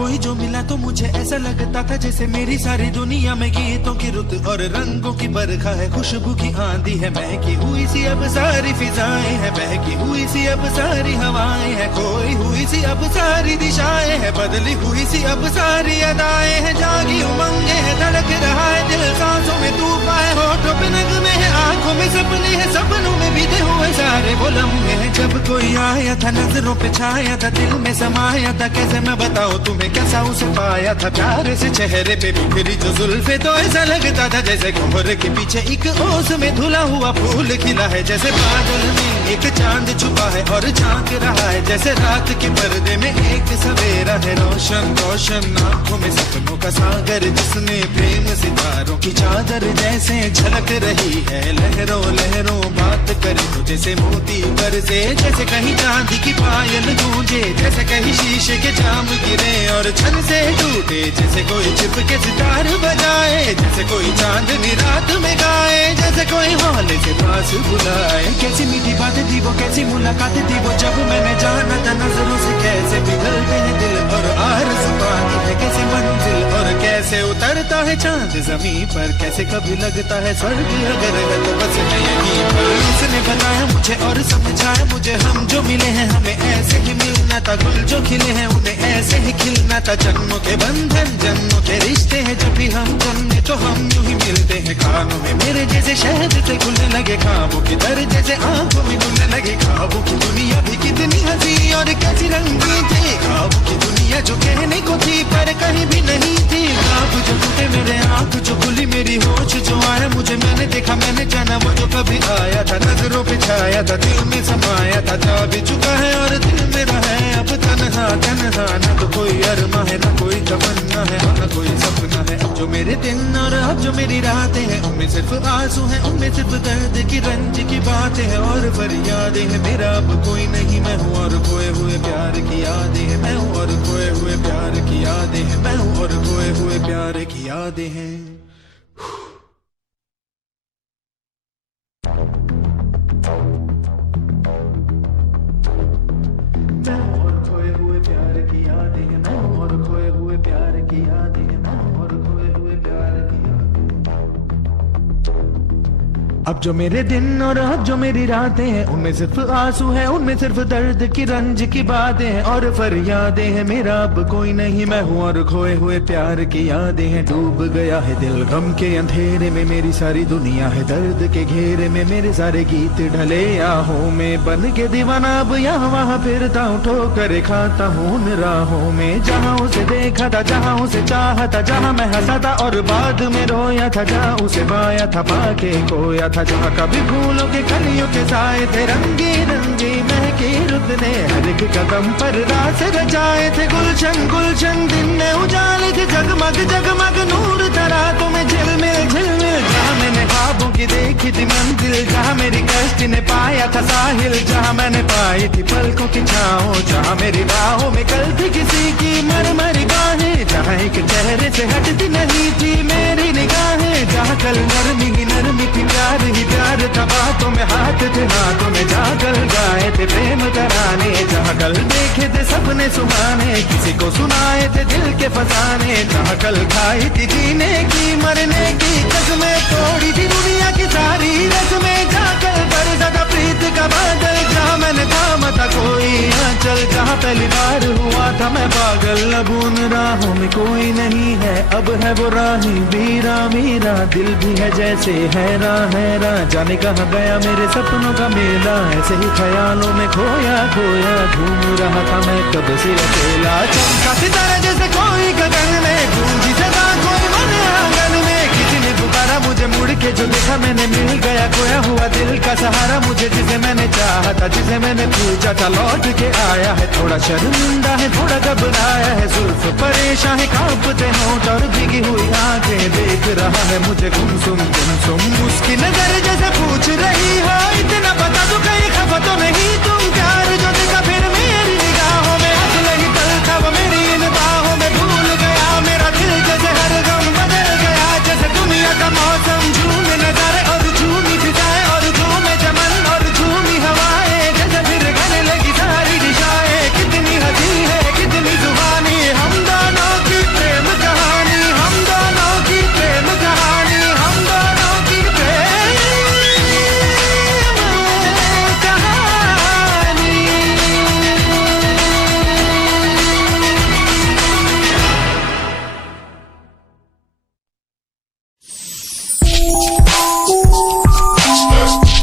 कोई जो मिला तो मुझे ऐसा लगता था जैसे मेरी सारी दुनिया में गीतों की रुत और रंगों की बरखा है, खुशबू की आंधी है, महकी हुई सी अब सारी फिजाएं हैं, महकी हुई सी अब सारी हवाएं हैं, खोई हुई सी अब सारी दिशाएं हैं, बदली हुई सी अब सारी अदाएं हैं, जागी उमंगे है, धड़क रहा है दिल, सांसों में तूफान है, होठों पे नगमे है, आंखों में सपने हैं, सपनों में बीते हुए सारे वो लम्हे हैं। जब कोई आया था नजरों पे छाया था, दिल में समाया था, कैसे मैं बताऊं तुम्हें कैसा उसे पाया था, प्यार से चेहरे पे बिखरी जो जुल्फे तो ऐसा लगता था जैसे कोहर के पीछे एक ओस में धुला हुआ फूल खिला है, जैसे बादल में एक चांद छुपा है और झांक रहा है, जैसे रात के पर्दे में एक सवेरा है, रोशन रोशन आंखों में सपनों का सागर, जिसने प्रेम सितारों की चादर जैसे झलक रही है, लहरों लहरों बात करे तो जैसे मोती बरसे, जैसे कहीं चांदी की पायल गूंजे, जैसे कहीं शीशे के जाम गिरे और छन से टूटे, जैसे कोई छिप के सितार बजाए, जैसे कोई चांदनी रात में गाए, जैसे कोई हौले से पास बुलाए। कैसी मीठी बातें थी वो, कैसी मुलाकातें थी वो, जब मैंने जाना था नजरों से कैसे पिघलते हैं दिल और आरज़ू पानी है, कैसे मंजिल और कैसे उतरता है चांद जमीन पर, कैसे कभी लगता है स्वर्ग अगर है तो बस मैं यहीं पर। उसने बताया मुझे और समझाया मुझे, हम जो मिले हैं हमें ऐसे ही मिलना था, गुल जो खिले हैं उन्हें ऐसे ही खिलना था, जन्मों के बंधन जन्मों के रिश्ते हैं, जब भी हम जन्मे तो हम यूं ही मिलते हैं, कानों में मेरे जैसे शहद से खुलने लगे ख्वाबों के दर, जैसे आंखों में खुलने लगे ख्वाबों की दुनिया भी कितनी हंसी और कैसी रंगीन थी, ख्वाबों की दुनिया जो कहने को थी पर कहीं भी नहीं थी, ख्वाब जो टूटे मेरे आंख जो खुली मेरी होश जो आया मुझे, मैंने देखा मैंने जाना वो जो कभी आया था, नजरों पे छाया था, दिल में समाया था, जा भी चुका है और दिल मेरा है अब तन्हा तन्हा, ना तो कोई अरमा है ना कोई तमन्ना है ना कोई सपना है, अब जो मेरे दिन और अब जो मेरी रातें हैं उनमें सिर्फ आंसू हैं, उनमें सिर्फ दर्द की रंज की बातें हैं और फरियादें हैं, मेरा अब कोई नहीं मैं हूँ और खोए हुए प्यार की यादें हैं, मैं हूँ और खोए हुए प्यार की यादें हैं, मैं हूँ और खोए हुए प्यार की यादें हैं। अब जो मेरे दिन और अब जो मेरी रातें हैं उनमें सिर्फ आंसू हैं, उनमें सिर्फ दर्द की रंज की बातें हैं और फरियादें हैं, मेरा अब कोई नहीं मैं हूँ और खोए हुए प्यार की यादें हैं, डूब गया है दिल गम के अंधेरे में, मेरी सारी दुनिया है दर्द के घेरे में, मेरे सारे गीत ढले आहों में, बन के दीवाना अब यहाँ वहाँ फिरता हूँ, ठोकर खाता हूँ उन राहों में, जहाँ उसे देखा था जहाँ उसे चाहा था, जहाँ मैं हंसा था और बाद में रोया था, जहाँ उसे पाया था पाके खोया था, जहाँ कभी फूलों के कलियों के साए थे, रंगी रंगी महकी रुत ने हर एक कदम पर रास रचाए थे, गुलशन गुलशन दिन में उजाले थे, जगमग जगमग नूर था रातों में झिलमिल झिलमिल, जहाँ मैंने ख्वाबों की देखी थी मंजिल, जहाँ मेरी कश्ती ने पाया था साहिल, जहाँ मैंने पाई थी पलकों की छाओ, जहाँ मेरी राहों में कल थी किसी की मरमरी बाहें, जहाँ एक चेहरे से हटती नहीं थी मेरी निगाहें, जहाँ कल नरमी ही नरमी थी प्यार ही प्यार था, बातों में हाथ थे हाथों में, जहाँ कल गाए थे प्रेम तराने, जहाँ कल देखे थे सपने सुहाने, किसी को सुनाए थे दिल के फसाने, जहाँ कल खाई थी जीने की मरने की कसमें, तोड़ी थी दुनिया की सारी रस्में, जहाँ कल बरसा था प्रीत का बादल, जहाँ मैंने थामा था कोई आंचल, जहाँ पहली बार हुआ था मैं पागल, अब उन राहों में कोई नहीं है, अब है वो राही वीरा मेरा, दिल भी है जैसे हैरान हैरान, जाने कहाँ गया मेरे सपनों का मेला, ऐसे ही ख्यालों में खोया खोया घूम रहा था मैं कब से अकेला, चमका सितारा जैसे कोई गगन में, गूंजी सदा कोई मन आंगन में, किसी ने पुकारा मुझे मुड़ के जो देखा मैंने मिल गया गया खोया हुआ दिल का सहारा मुझे, जिसे मैंने चाहा था, जिसे मैंने पूछा था, लौट के आया है। थोड़ा शर्मिंदा है, थोड़ा घबराया है, जुल्फ परेशान है, कांपते होंठ और भीगी हुई आंखें, देख रहा है मुझे गुमसुम गुमसुम। उसकी नजर जैसे पूछ रही हो